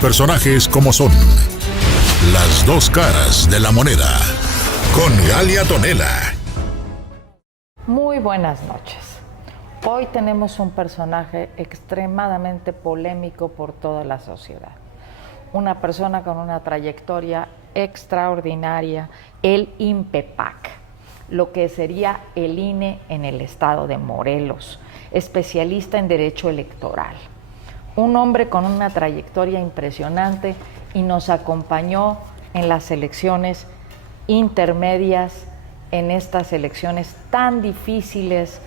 personajes como son. Las dos caras de la moneda. Con Galia Tonela. Muy buenas noches. Hoy tenemos un personaje extremadamente polémico por toda la sociedad. Una persona con una trayectoria extraordinaria, el INPEPAC, lo que sería el INE en el estado de Morelos, especialista en derecho electoral. Un hombre con una trayectoria impresionante y nos acompañó en las elecciones intermedias, en estas elecciones tan difíciles,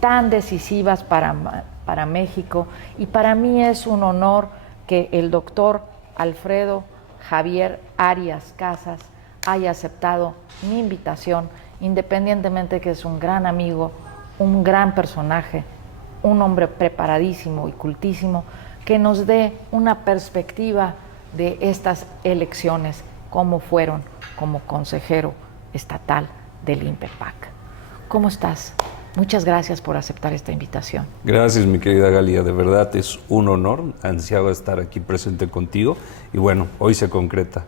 tan decisivas para México, y para mí es un honor que el doctor Alfredo Javier Arias Casas haya aceptado mi invitación, independientemente que es un gran amigo, un gran personaje, un hombre preparadísimo y cultísimo, que nos dé una perspectiva de estas elecciones, cómo fueron como consejero estatal del INPEPAC. ¿Cómo estás? Muchas gracias por aceptar esta invitación. Gracias, mi querida Galia, de verdad es un honor, ansiaba estar aquí presente contigo y bueno, hoy se concreta.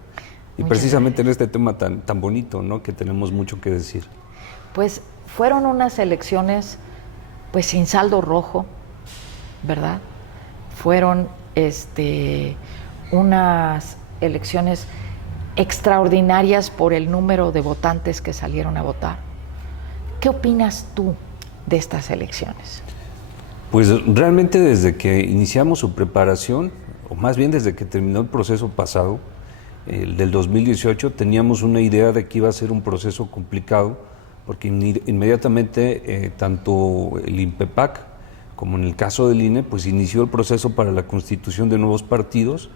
Y Muchas precisamente gracias. en este tema tan bonito, ¿no?, que tenemos mucho que decir. Pues fueron unas elecciones pues sin saldo rojo, ¿verdad? Fueron unas elecciones extraordinarias por el número de votantes que salieron a votar. ¿Qué opinas tú de estas elecciones? Pues realmente desde que iniciamos su preparación, o más bien desde que terminó el proceso pasado, el del 2018, teníamos una idea de que iba a ser un proceso complicado, porque inmediatamente tanto el INPEPAC como en el caso del INE, pues inició el proceso para la constitución de nuevos partidos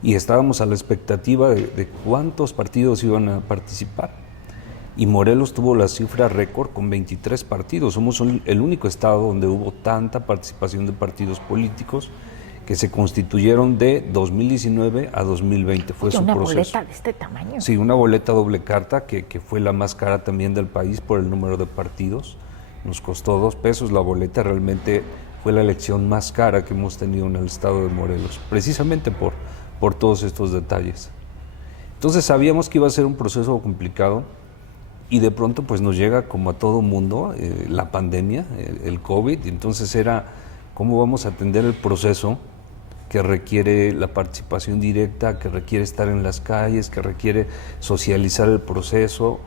y estábamos a la expectativa de cuántos partidos iban a participar. Y Morelos tuvo la cifra récord con 23 partidos. Somos el único estado donde hubo tanta participación de partidos políticos que se constituyeron de 2019 a 2020. Fue su una proceso. Boleta de este tamaño. Sí, una boleta doble carta que fue la más cara también del país por el número de partidos. Nos costó $2 la boleta, realmente fue la elección más cara que hemos tenido en el estado de Morelos, precisamente por todos estos detalles. Entonces sabíamos que iba a ser un proceso complicado y de pronto pues nos llega, como a todo mundo, la pandemia, el COVID. Entonces era cómo vamos a atender el proceso que requiere la participación directa, que requiere estar en las calles, que requiere socializar el proceso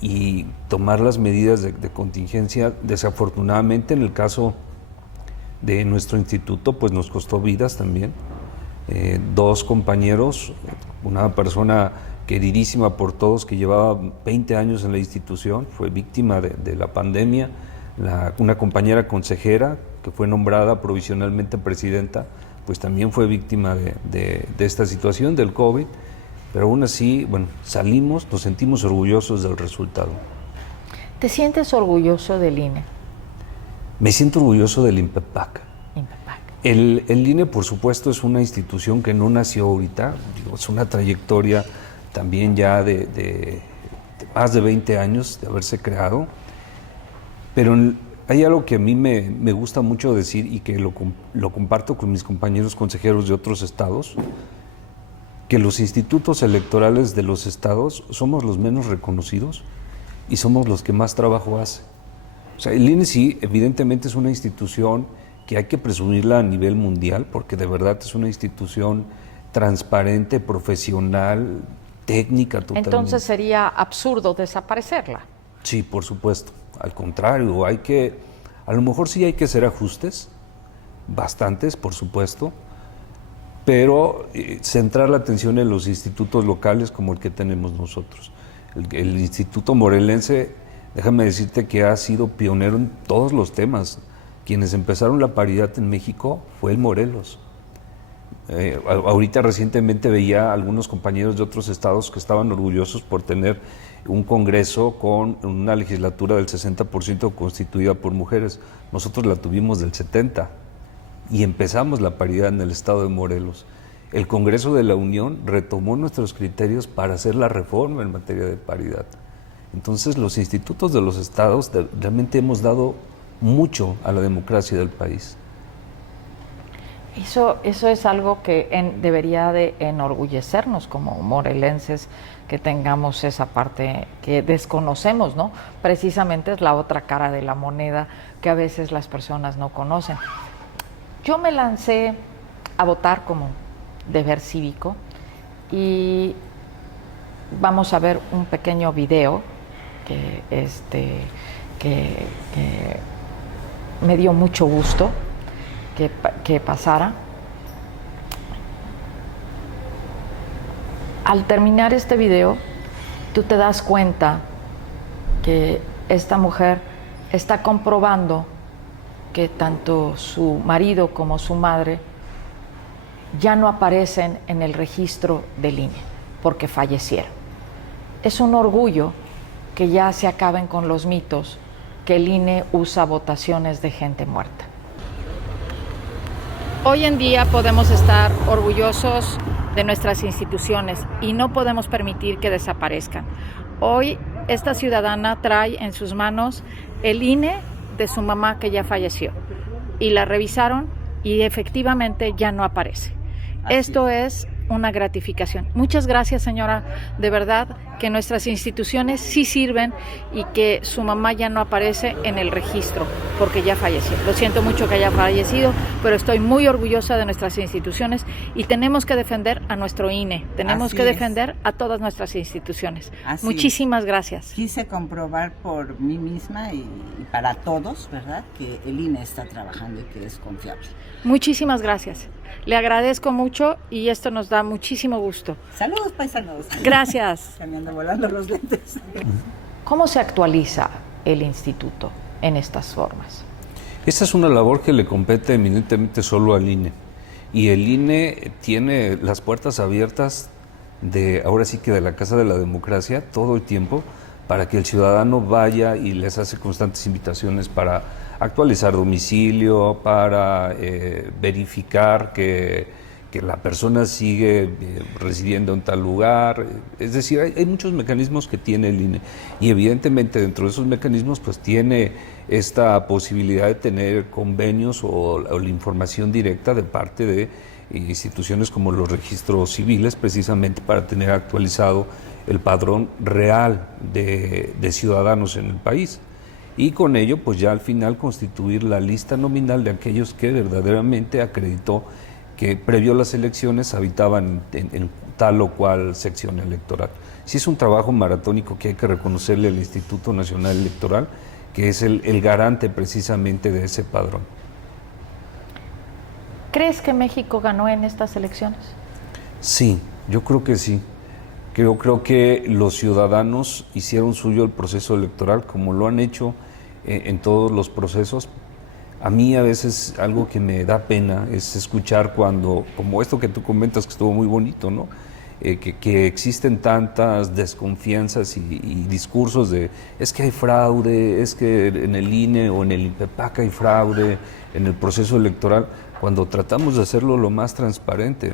y tomar las medidas de contingencia. Desafortunadamente en el caso de nuestro instituto pues nos costó vidas también. 2 compañeros, una persona queridísima por todos que llevaba 20 años en la institución, fue víctima de la pandemia, una compañera consejera que fue nombrada provisionalmente presidenta, pues también fue víctima de esta situación del COVID, pero aún así, bueno, salimos, nos sentimos orgullosos del resultado. ¿Te sientes orgulloso del INE? Me siento orgulloso del INPEPAC. INPEPAC. El INE, por supuesto, es una institución que no nació ahorita, es una trayectoria también ya de más de 20 años de haberse creado, pero hay algo que a mí me gusta mucho decir y que lo comparto con mis compañeros consejeros de otros estados, que los institutos electorales de los estados somos los menos reconocidos y somos los que más trabajo hacen. O sea, el INE sí, evidentemente es una institución que hay que presumirla a nivel mundial, porque de verdad es una institución transparente, profesional, técnica totalmente. Entonces sería absurdo desaparecerla. Sí, por supuesto. Al contrario, a lo mejor sí hay que hacer ajustes, bastantes, por supuesto, pero centrar la atención en los institutos locales como el que tenemos nosotros. El Instituto Morelense, déjame decirte que ha sido pionero en todos los temas. Quienes empezaron la paridad en México fue el Morelos. Ahorita recientemente veía a algunos compañeros de otros estados que estaban orgullosos por tener un congreso con una legislatura del 60% constituida por mujeres. Nosotros la tuvimos del 70% y empezamos la paridad en el estado de Morelos. El Congreso de la Unión retomó nuestros criterios para hacer la reforma en materia de paridad. Entonces los institutos de los estados realmente hemos dado mucho a la democracia del país. Eso es algo que debería de enorgullecernos como morelenses, que tengamos esa parte que desconocemos, ¿no? Precisamente es la otra cara de la moneda que a veces las personas no conocen. Yo me lancé a votar como deber cívico y vamos a ver un pequeño video que me dio mucho gusto que pasara. Al terminar este video, tú te das cuenta que esta mujer está comprobando que tanto su marido como su madre ya no aparecen en el registro del INE porque fallecieron. Es un orgullo que ya se acaben con los mitos que el INE usa votaciones de gente muerta. Hoy en día podemos estar orgullosos de nuestras instituciones y no podemos permitir que desaparezcan. Hoy esta ciudadana trae en sus manos el INE de su mamá que ya falleció y la revisaron y efectivamente ya no aparece. Esto es una gratificación. Muchas gracias, señora, de verdad que nuestras instituciones sí sirven y que su mamá ya no aparece en el registro porque ya falleció. Lo siento mucho que haya fallecido, pero estoy muy orgullosa de nuestras instituciones y tenemos que defender a nuestro INE, tenemos que defender a todas nuestras instituciones. Muchísimas gracias. Quise comprobar por mí misma y para todos, ¿verdad?, que el INE está trabajando y que es confiable. Muchísimas gracias. Le agradezco mucho y esto nos da muchísimo gusto. Saludos, paisanos. Gracias. Se me andan volando los lentes. ¿Cómo se actualiza el instituto en estas formas? Esta es una labor que le compete eminentemente solo al INE. Y el INE tiene las puertas abiertas ahora sí que de la Casa de la Democracia todo el tiempo para que el ciudadano vaya y les hace constantes invitaciones para actualizar domicilio, para verificar que la persona sigue residiendo en tal lugar. Es decir, hay muchos mecanismos que tiene el INE y evidentemente dentro de esos mecanismos pues tiene esta posibilidad de tener convenios o la información directa de parte de instituciones como los registros civiles, precisamente para tener actualizado el padrón real de ciudadanos en el país. Y con ello, pues ya al final constituir la lista nominal de aquellos que verdaderamente acreditó que previo a las elecciones habitaban en tal o cual sección electoral. Sí es un trabajo maratónico que hay que reconocerle al Instituto Nacional Electoral, que es el garante precisamente de ese padrón. ¿Crees que México ganó en estas elecciones? Sí, yo creo que sí. Creo que los ciudadanos hicieron suyo el proceso electoral como lo han hecho en todos los procesos. A mí a veces algo que me da pena es escuchar cuando, como esto que tú comentas que estuvo muy bonito, ¿no? Que existen tantas desconfianzas y discursos de es que hay fraude, es que en el INE o en el INPEPAC hay fraude en el proceso electoral, cuando tratamos de hacerlo lo más transparente.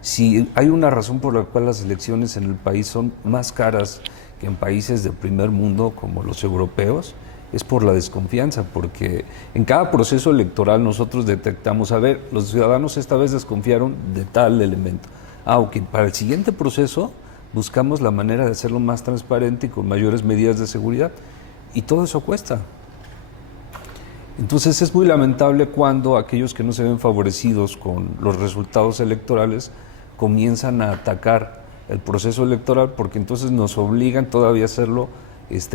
Si hay una razón por la cual las elecciones en el país son más caras que en países del primer mundo como los europeos, es por la desconfianza, porque en cada proceso electoral nosotros detectamos, a ver, los ciudadanos esta vez desconfiaron de tal elemento. Ok, para el siguiente proceso buscamos la manera de hacerlo más transparente y con mayores medidas de seguridad, y todo eso cuesta. Entonces es muy lamentable cuando aquellos que no se ven favorecidos con los resultados electorales comienzan a atacar el proceso electoral, porque entonces nos obligan todavía a hacerlo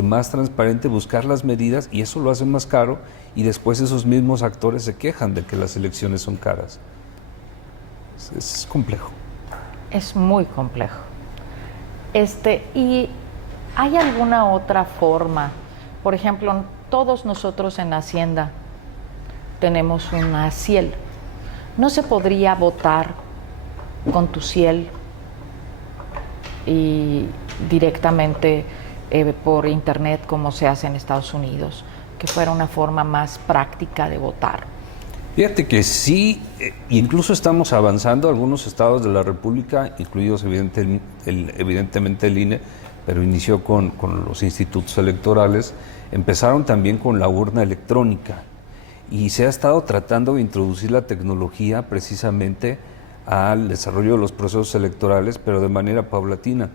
más transparente, buscar las medidas, y eso lo hace más caro, y después esos mismos actores se quejan de que las elecciones son caras. Es complejo. Es muy complejo. ¿Y hay alguna otra forma? Por ejemplo, todos nosotros en Hacienda tenemos una CIEL. ¿No se podría votar con tu CIEL y directamente por internet como se hace en Estados Unidos, que fuera una forma más práctica de votar? Fíjate que sí, incluso estamos avanzando. Algunos estados de la República, incluidos evidentemente el INE, pero inició con los institutos electorales, empezaron también con la urna electrónica. y se ha estado tratando de introducir la tecnología precisamente al desarrollo de los procesos electorales, pero de manera paulatina.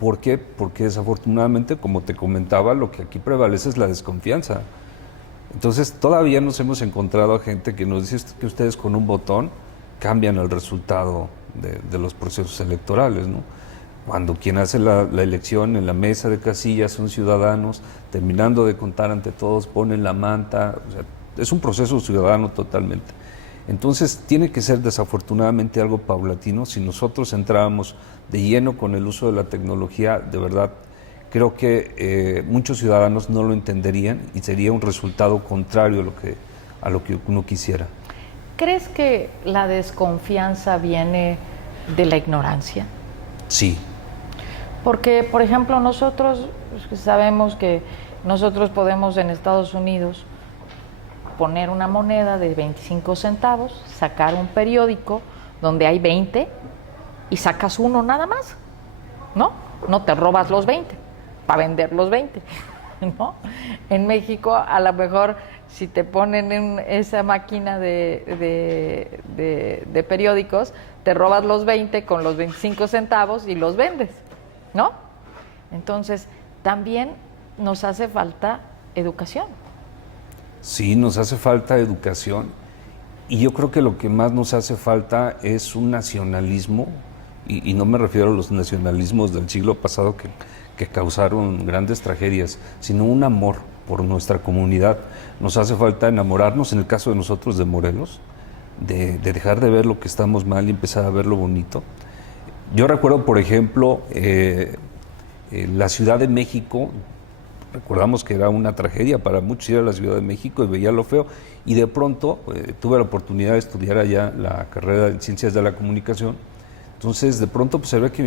¿Por qué? Porque desafortunadamente, como te comentaba, lo que aquí prevalece es la desconfianza. Entonces, todavía nos hemos encontrado a gente que nos dice que ustedes con un botón cambian el resultado de los procesos electorales, ¿no? Cuando quien hace la elección en la mesa de casillas son ciudadanos, terminando de contar ante todos, ponen la manta, o sea, es un proceso ciudadano totalmente. Entonces, tiene que ser desafortunadamente algo paulatino. Si nosotros entrábamos de lleno con el uso de la tecnología, de verdad, creo que muchos ciudadanos no lo entenderían y sería un resultado contrario a lo que uno quisiera. ¿Crees que la desconfianza viene de la ignorancia? Sí. Porque, por ejemplo, nosotros sabemos que nosotros podemos en Estados Unidos poner una moneda de 25 centavos, sacar un periódico donde hay 20 y sacas uno nada más, ¿no? No te robas los 20 para vender los 20, ¿no? En México, a lo mejor, si te ponen en esa máquina de periódicos, te robas los 20 con los 25 centavos y los vendes, ¿no? Entonces, también nos hace falta educación. Sí, nos hace falta educación y yo creo que lo que más nos hace falta es un nacionalismo, y no me refiero a los nacionalismos del siglo pasado que causaron grandes tragedias, sino un amor por nuestra comunidad. Nos hace falta enamorarnos, en el caso de nosotros de Morelos, de dejar de ver lo que estamos mal y empezar a ver lo bonito. Yo recuerdo, por ejemplo, la Ciudad de México. Recordamos que era una tragedia para muchos ir a la Ciudad de México y veía lo feo, y de pronto tuve la oportunidad de estudiar allá la carrera de Ciencias de la Comunicación. Entonces de pronto observé que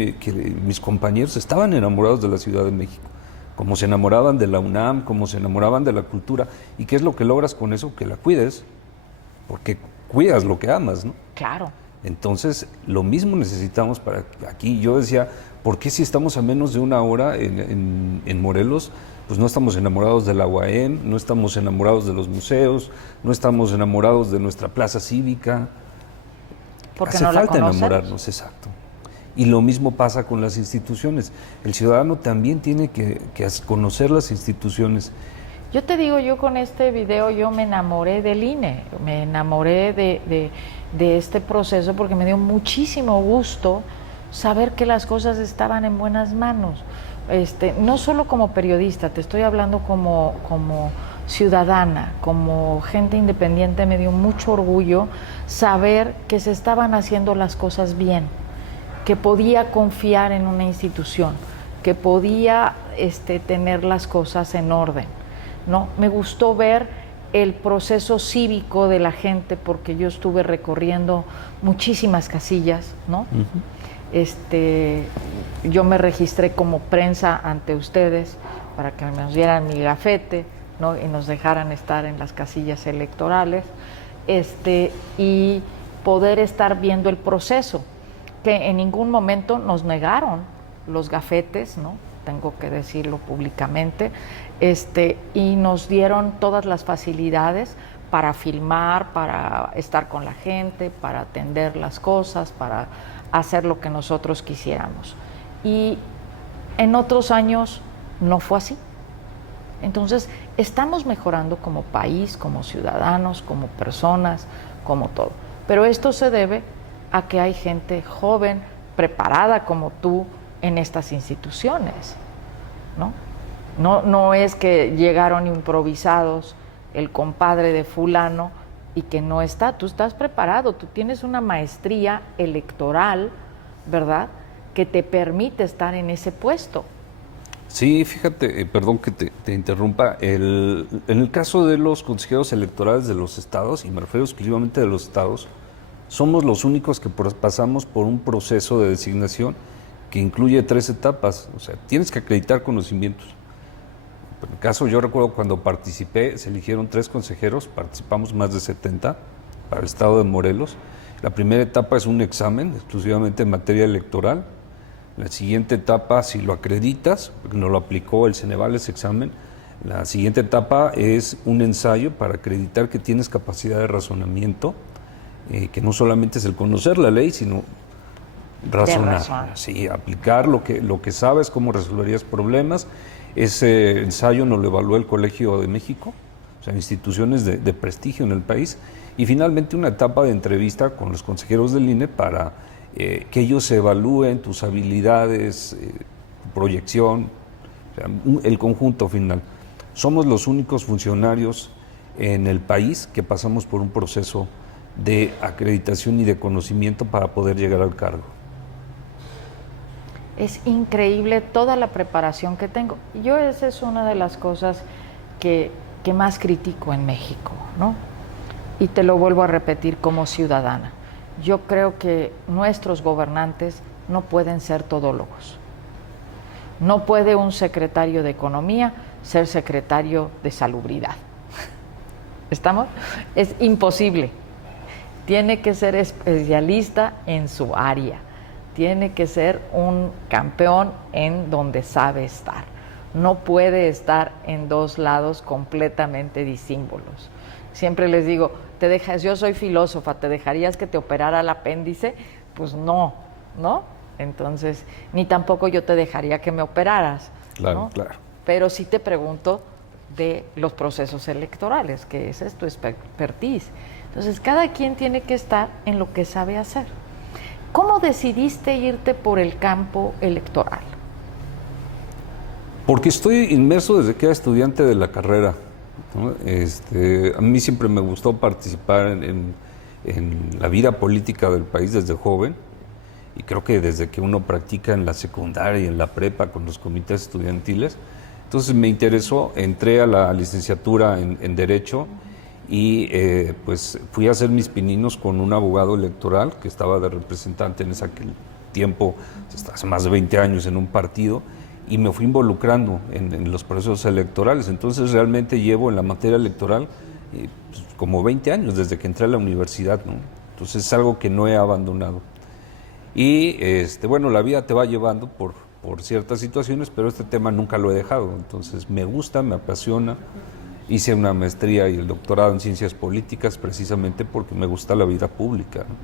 mis compañeros estaban enamorados de la Ciudad de México, como se enamoraban de la UNAM, como se enamoraban de la cultura. ¿Y qué es lo que logras con eso? Que la cuides, porque cuidas lo que amas, ¿no? Claro. Entonces, lo mismo necesitamos para aquí. Yo decía, ¿por qué si estamos a menos de una hora en Morelos, pues no estamos enamorados de la UAM, no estamos enamorados de los museos, no estamos enamorados de nuestra plaza cívica? Porque Hace no la falta conocemos. enamorarnos, exacto. Y lo mismo pasa con las instituciones. El ciudadano también tiene que conocer las instituciones. Yo te digo, yo con este video yo me enamoré del INE, me enamoré de este proceso porque me dio muchísimo gusto saber que las cosas estaban en buenas manos. No solo como periodista, te estoy hablando como ciudadana, como gente independiente. Me dio mucho orgullo saber que se estaban haciendo las cosas bien, que podía confiar en una institución, que podía tener las cosas en orden, ¿no? Me gustó ver el proceso cívico de la gente, porque yo estuve recorriendo muchísimas casillas, ¿no? Uh-huh. Yo me registré como prensa ante ustedes para que nos dieran mi gafete, ¿no? Y nos dejaran estar en las casillas electorales, y poder estar viendo el proceso, que en ningún momento nos negaron los gafetes, ¿no? Tengo que decirlo públicamente, y nos dieron todas las facilidades para filmar, para estar con la gente, para atender las cosas, para hacer lo que nosotros quisiéramos. Y en otros años no fue así. Entonces, estamos mejorando como país, como ciudadanos, como personas, como todo. Pero esto se debe a que hay gente joven, preparada como tú, en estas instituciones, ¿no? No es que llegaron improvisados el compadre de fulano y que no está. Tú estás preparado, tú tienes una maestría electoral, ¿verdad?, que te permite estar en ese puesto. Sí, fíjate, perdón que te interrumpa, en el caso de los consejeros electorales de los estados, y me refiero exclusivamente de los estados, somos los únicos que pasamos por un proceso de designación que incluye 3 etapas. O sea, tienes que acreditar conocimientos. En el caso, yo recuerdo cuando participé, se eligieron 3 consejeros, participamos más de 70 para el estado de Morelos. La primera etapa es un examen exclusivamente en materia electoral. La siguiente etapa, si lo acreditas, porque nos lo aplicó el Ceneval ese examen, La siguiente etapa es un ensayo para acreditar que tienes capacidad de razonamiento, que no solamente es el conocer la ley, sino razonar, sí, aplicar lo que sabes, cómo resolverías problemas. Ese ensayo nos lo evaluó el Colegio de México, o sea, instituciones de prestigio en el país, y finalmente una etapa de entrevista con los consejeros del INE para que ellos evalúen tus habilidades, tu proyección, o sea, el conjunto final. Somos los únicos funcionarios en el país que pasamos por un proceso de acreditación y de conocimiento para poder llegar al cargo. Es increíble toda la preparación que tengo. Yo esa es una de las cosas que más critico en México, ¿no? Y te lo vuelvo a repetir como ciudadana. Yo creo que nuestros gobernantes no pueden ser todólogos. No puede un secretario de Economía ser secretario de Salubridad. ¿Estamos? Es imposible. Tiene que ser especialista en su área. Tiene que ser un campeón en donde sabe estar. No puede estar en dos lados completamente disímbolos. Siempre les digo, yo soy filósofa, ¿te dejarías que te operara el apéndice? Pues no, ¿no? Entonces, ni tampoco yo te dejaría que me operaras. Claro, ¿no? claro. Pero sí te pregunto de los procesos electorales, que esa es tu expertise. Entonces, cada quien tiene que estar en lo que sabe hacer. ¿Cómo decidiste irte por el campo electoral? Porque estoy inmerso desde que era estudiante de la carrera, ¿no? A mí siempre me gustó participar en la vida política del país desde joven, y creo que desde que uno practica en la secundaria y en la prepa con los comités estudiantiles. Entonces me interesó, entré a la licenciatura en Derecho y pues fui a hacer mis pininos con un abogado electoral que estaba de representante en ese tiempo, hace más de 20 años, en un partido, y me fui involucrando en los procesos electorales. Entonces realmente llevo en la materia electoral pues, como 20 años desde que entré a la universidad, ¿no? Entonces es algo que no he abandonado. Y bueno, la vida te va llevando por ciertas situaciones, pero este tema nunca lo he dejado. Entonces me gusta, me apasiona. Hice una maestría y el doctorado en ciencias políticas precisamente porque me gusta la vida pública, ¿no?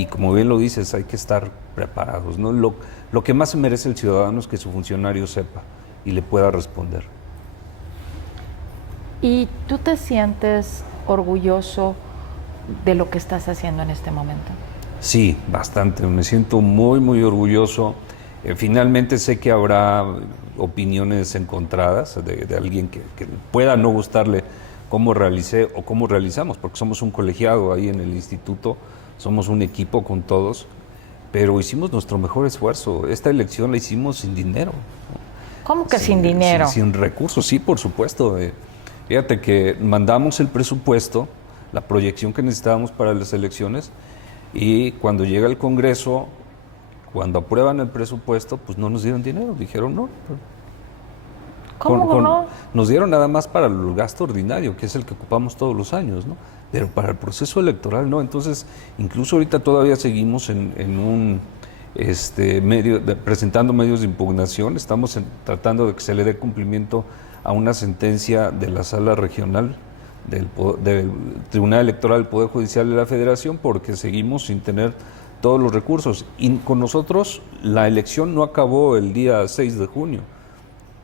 Y como bien lo dices, hay que estar preparados, ¿no? Lo que más se merece el ciudadano es que su funcionario sepa y le pueda responder. ¿Y tú te sientes orgulloso de lo que estás haciendo en este momento? Sí, bastante. Me siento muy, muy orgulloso. Finalmente sé que habrá opiniones encontradas de alguien que pueda no gustarle cómo realicé o cómo realizamos, porque somos un colegiado ahí en el instituto, somos un equipo con todos, pero hicimos nuestro mejor esfuerzo. Esta elección la hicimos sin dinero. ¿Cómo que sin dinero? Sin recursos, sí, por supuesto. Fíjate que mandamos el presupuesto, la proyección que necesitábamos para las elecciones, y cuando llega el Congreso, cuando aprueban el presupuesto, pues no nos dieron dinero, dijeron no. ¿Cómo no? Nos dieron nada más para el gasto ordinario, que es el que ocupamos todos los años, ¿no? Pero para el proceso electoral no. Entonces, incluso ahorita todavía seguimos en un presentando medios de impugnación. Estamos tratando de que se le dé cumplimiento a una sentencia de la Sala Regional del Tribunal Electoral del Poder Judicial de la Federación, porque seguimos sin tener todos los recursos. Y con nosotros la elección no acabó el día 6 de junio.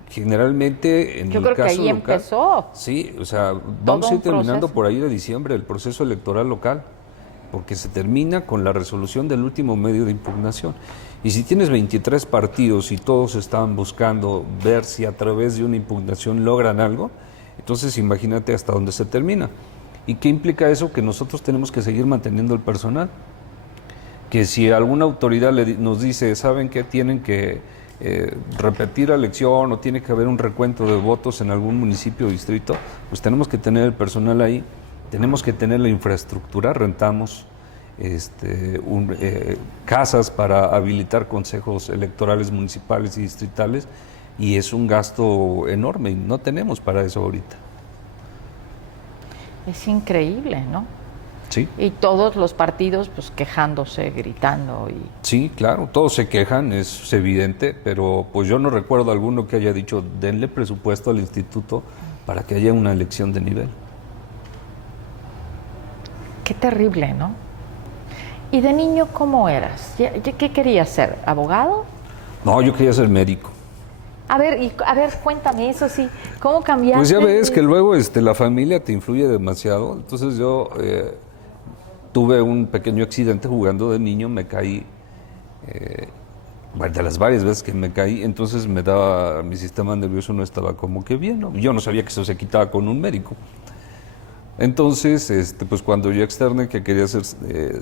Generalmente en Yo el creo que caso ahí local, empezó. Sí, o sea, vamos a ir terminando proceso. por ahí de diciembre el proceso electoral local, porque se termina con la resolución del último medio de impugnación. Y si tienes 23 partidos y todos están buscando ver si a través de una impugnación logran algo, entonces imagínate hasta dónde se termina. ¿Y qué implica eso? Que nosotros tenemos que seguir manteniendo el personal. Que si alguna autoridad nos dice, ¿saben qué? Tienen que repetir la elección o tiene que haber un recuento de votos en algún municipio o distrito, pues tenemos que tener el personal ahí, tenemos que tener la infraestructura, rentamos casas para habilitar consejos electorales municipales y distritales, y es un gasto enorme y no tenemos para eso ahorita. Es increíble, ¿no? Sí. Y todos los partidos pues quejándose, gritando y... Sí, claro, todos se quejan, es evidente, pero pues yo no recuerdo alguno que haya dicho denle presupuesto al instituto para que haya una elección de nivel. Qué terrible, ¿no? ¿Y de niño cómo eras? ¿Qué querías ser? ¿Abogado? No, yo quería ser médico. A ver, cuéntame eso sí. ¿Cómo cambiaste? Pues ya ves que luego la familia te influye demasiado. Entonces yo tuve un pequeño accidente jugando de niño, me caí, de las varias veces que me caí, entonces mi sistema nervioso no estaba como que bien, ¿no? Yo no sabía que eso se quitaba con un médico. Entonces, pues cuando yo externé que quería ser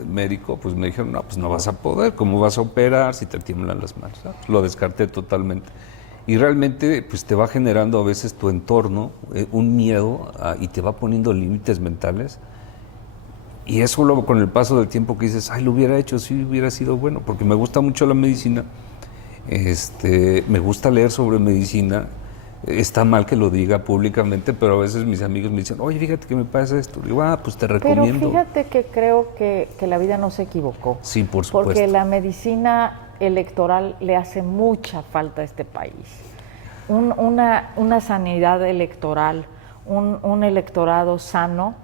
médico, pues me dijeron, no, pues no vas a poder, ¿cómo vas a operar si te tiemblan las manos? Lo descarté totalmente. Y realmente, pues te va generando a veces tu entorno un miedo y te va poniendo límites mentales. Y eso luego con el paso del tiempo que dices, ay, lo hubiera hecho, sí hubiera sido bueno, porque me gusta mucho la medicina, me gusta leer sobre medicina. Está mal que lo diga públicamente, pero a veces mis amigos me dicen, oye, fíjate que me pasa esto. Digo, pues te recomiendo. Pero fíjate que creo que la vida no se equivocó. Sí, por supuesto. Porque la medicina electoral le hace mucha falta a este país. Una sanidad electoral, un electorado sano,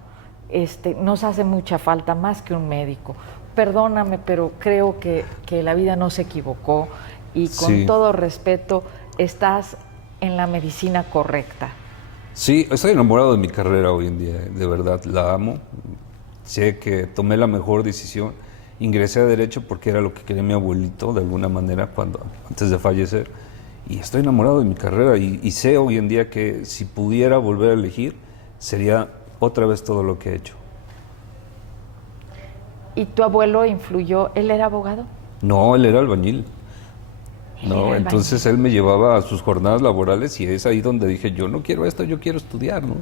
nos hace mucha falta, más que un médico. Perdóname, pero creo que la vida no se equivocó y con todo respeto estás en la medicina correcta. Sí, estoy enamorado de mi carrera hoy en día, de verdad, la amo. Sé que tomé la mejor decisión. Ingresé a Derecho porque era lo que quería mi abuelito, de alguna manera, antes de fallecer. Y estoy enamorado de mi carrera y sé hoy en día que si pudiera volver a elegir, sería otra vez todo lo que he hecho. ¿Y tu abuelo influyó? ¿Él era abogado? No, él era albañil. No, entonces él me llevaba a sus jornadas laborales y es ahí donde dije, yo no quiero esto, yo quiero estudiar, ¿no?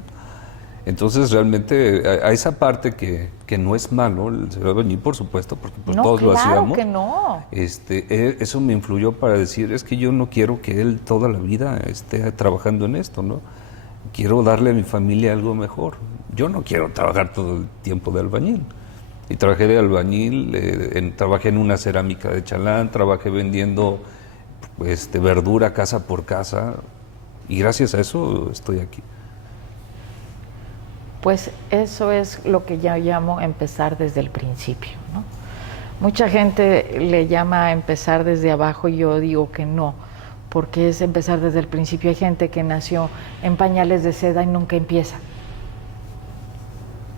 Entonces realmente a esa parte que no es malo, el ser albañil, por supuesto, porque pues no, todos lo hacíamos. Claro que no. Eso me influyó para decir, es que yo no quiero que él toda la vida esté trabajando en esto, ¿no? Quiero darle a mi familia algo mejor. Yo no quiero trabajar todo el tiempo de albañil. Y trabajé de albañil, trabajé en una cerámica de Chalán, trabajé vendiendo verdura casa por casa y gracias a eso estoy aquí. Pues eso es lo que yo llamo empezar desde el principio, ¿no? Mucha gente le llama empezar desde abajo y yo digo que no, porque es empezar desde el principio. Hay gente que nació en pañales de seda y nunca empieza,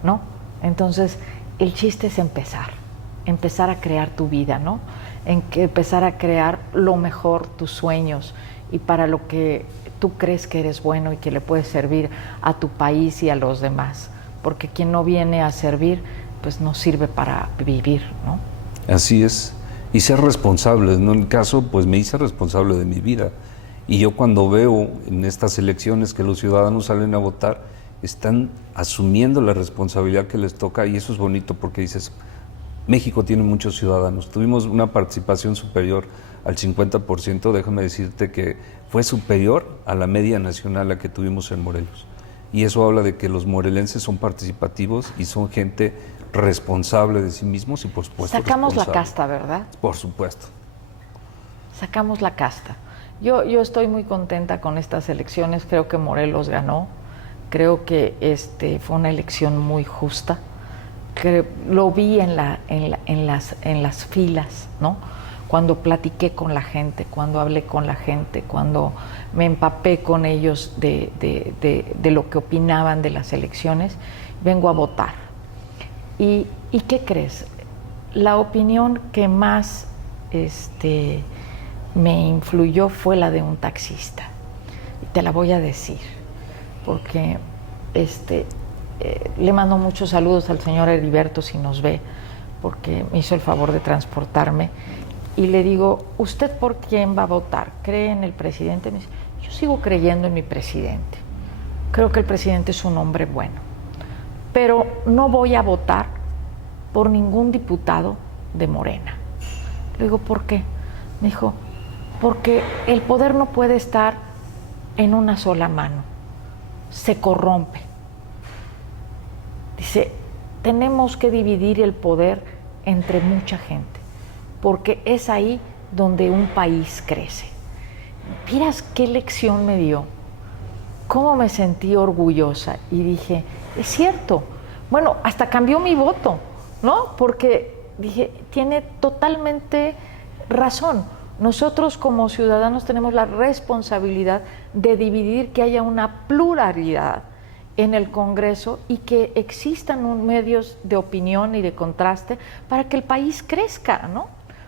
¿no? Entonces el chiste es empezar a crear tu vida, ¿no? Empezar a crear lo mejor, tus sueños, y para lo que tú crees que eres bueno y que le puedes servir a tu país y a los demás. Porque quien no viene a servir, pues no sirve para vivir, ¿no? Así es. Y ser responsable, ¿no? En el caso, pues me hice responsable de mi vida. Y yo cuando veo en estas elecciones que los ciudadanos salen a votar, están asumiendo la responsabilidad que les toca, y eso es bonito porque dices, México tiene muchos ciudadanos, tuvimos una participación superior al 50%, déjame decirte que fue superior a la media nacional a que tuvimos en Morelos. Y eso habla de que los morelenses son participativos y son gente responsable de sí mismos y por supuesto sacamos la casta, ¿verdad? Por supuesto. Sacamos la casta. Yo estoy muy contenta con estas elecciones, creo que Morelos ganó, creo que fue una elección muy justa. Que lo vi en las filas, ¿no? Cuando platiqué con la gente, cuando hablé con la gente, cuando me empapé con ellos de lo que opinaban de las elecciones, vengo a votar. ¿Y qué crees? La opinión que más me influyó fue la de un taxista. Y te la voy a decir, porque le mando muchos saludos al señor Heriberto si nos ve, porque me hizo el favor de transportarme. Y le digo, ¿usted por quién va a votar? ¿Cree en el presidente? Me dice, yo sigo creyendo en mi presidente. Creo que el presidente es un hombre bueno. Pero no voy a votar por ningún diputado de Morena. Le digo, ¿por qué? Me dijo, porque el poder no puede estar en una sola mano. Se corrompe. Dice, tenemos que dividir el poder entre mucha gente, porque es ahí donde un país crece. Miras qué lección me dio. cómo me sentí orgullosa y dije, es cierto, bueno, hasta cambió mi voto, ¿no? Porque dije, tiene totalmente razón. Nosotros como ciudadanos tenemos la responsabilidad de dividir, que haya una pluralidad en el Congreso y que existan medios de opinión y de contraste para que el país crezca, ¿no?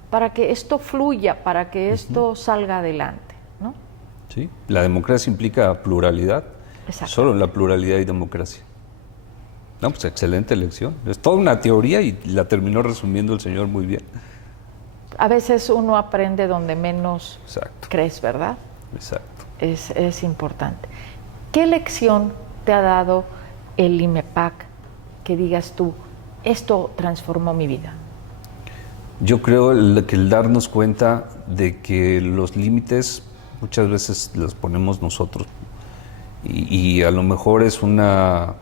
Para que esto fluya, para que esto salga adelante, ¿no? Sí, la democracia implica pluralidad. Exacto. Solo en la pluralidad hay democracia. No, pues excelente elección. Es toda una teoría y la terminó resumiendo el señor muy bien. A veces uno aprende donde menos Exacto. crees, ¿verdad? Exacto. Es importante. ¿Qué lección te ha dado el IMEPAC que digas tú, esto transformó mi vida? Yo creo que el darnos cuenta de que los límites muchas veces los ponemos nosotros y a lo mejor es una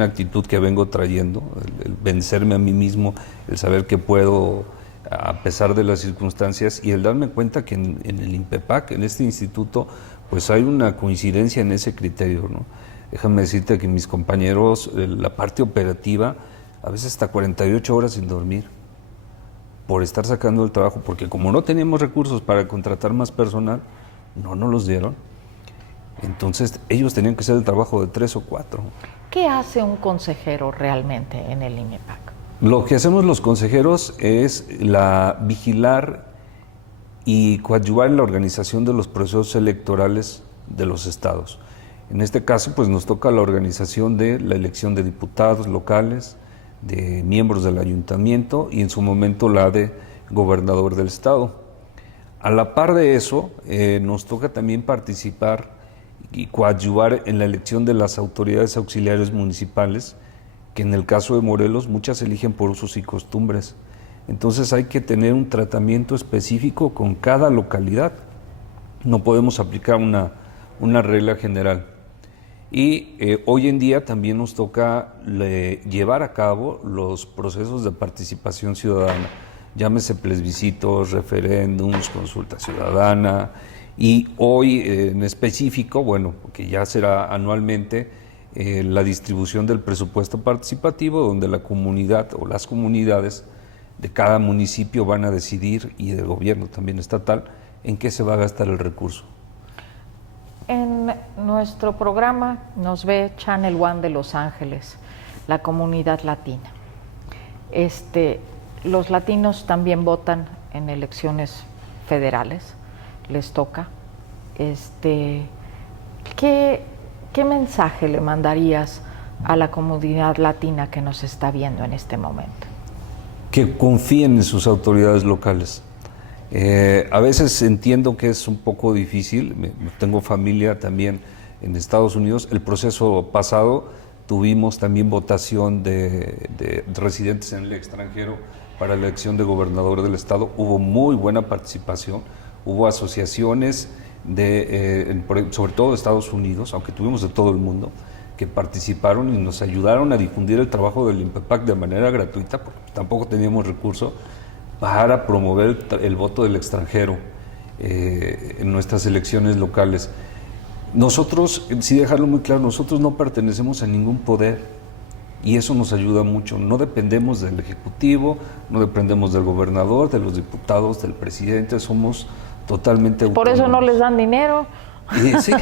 actitud que vengo trayendo, el vencerme a mí mismo, el saber que puedo a pesar de las circunstancias y el darme cuenta que en el INPEPAC, en este instituto, pues hay una coincidencia en ese criterio, ¿no? Déjame decirte que mis compañeros, la parte operativa, a veces hasta 48 horas sin dormir, por estar sacando el trabajo, porque como no teníamos recursos para contratar más personal, no nos los dieron. Entonces ellos tenían que hacer el trabajo de 3 o 4. ¿Qué hace un consejero realmente en el IMEPAC? Lo que hacemos los consejeros es vigilar y coadyuvar en la organización de los procesos electorales de los estados. En este caso, pues nos toca la organización de la elección de diputados locales, de miembros del ayuntamiento y en su momento la de gobernador del estado. A la par de eso, nos toca también participar y coadyuvar en la elección de las autoridades auxiliares municipales, que en el caso de Morelos muchas eligen por usos y costumbres. Entonces hay que tener un tratamiento específico con cada localidad. No podemos aplicar una regla general. Y hoy en día también nos toca llevar a cabo los procesos de participación ciudadana, llámese plebiscitos, referéndums, consulta ciudadana, y hoy en específico, bueno, que ya será anualmente, la distribución del presupuesto participativo, donde la comunidad o las comunidades de cada municipio van a decidir, y del gobierno también estatal, en qué se va a gastar el recurso. En nuestro programa nos ve Channel One de Los Ángeles, la comunidad latina. Los latinos también votan en elecciones federales, les toca. ¿Qué mensaje le mandarías a la comunidad latina que nos está viendo en este momento? Que confíen en sus autoridades locales. A veces entiendo que es un poco difícil, tengo familia también en Estados Unidos. El proceso pasado tuvimos también votación de residentes en el extranjero para la elección de gobernador del estado. Hubo muy buena participación, hubo asociaciones, sobre todo de Estados Unidos, aunque tuvimos de todo el mundo, que participaron y nos ayudaron a difundir el trabajo del INPEPAC de manera gratuita, porque tampoco teníamos recursos para promover el voto del extranjero en nuestras elecciones locales. Nosotros, sí dejarlo muy claro, nosotros no pertenecemos a ningún poder y eso nos ayuda mucho. No dependemos del Ejecutivo, no dependemos del gobernador, de los diputados, del presidente, somos totalmente autónomos. Por eso no les dan dinero. Sí.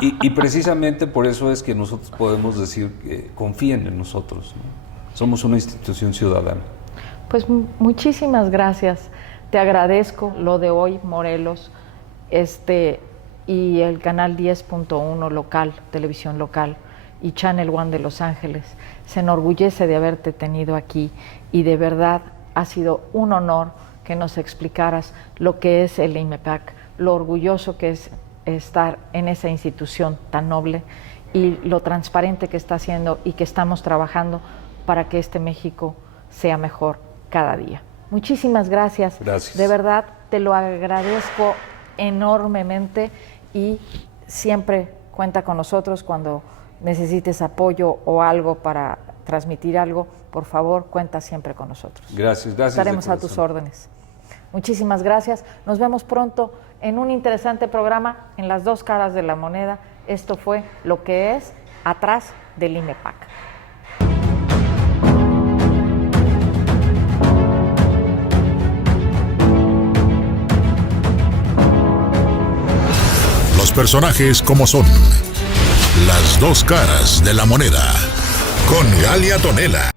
Y precisamente por eso es que nosotros podemos decir que confíen en nosotros, ¿no? Somos una institución ciudadana. Pues muchísimas gracias. Te agradezco lo de hoy, Morelos, y el canal 10.1 local, televisión local, y Channel One de Los Ángeles. Se enorgullece de haberte tenido aquí y de verdad ha sido un honor que nos explicaras lo que es el IMEPAC, lo orgulloso que es estar en esa institución tan noble y lo transparente que está haciendo y que estamos trabajando para que este México sea mejor cada día. Muchísimas gracias. Gracias. De verdad, te lo agradezco enormemente y siempre cuenta con nosotros cuando necesites apoyo o algo para transmitir algo, por favor, cuenta siempre con nosotros. Gracias. Estaremos a tus órdenes. Muchísimas gracias. Nos vemos pronto en un interesante programa en Las Dos Caras de la Moneda Esto fue lo que es atrás del INEPAC. Los personajes como son. Las dos caras de la moneda. Con Galia Tonela.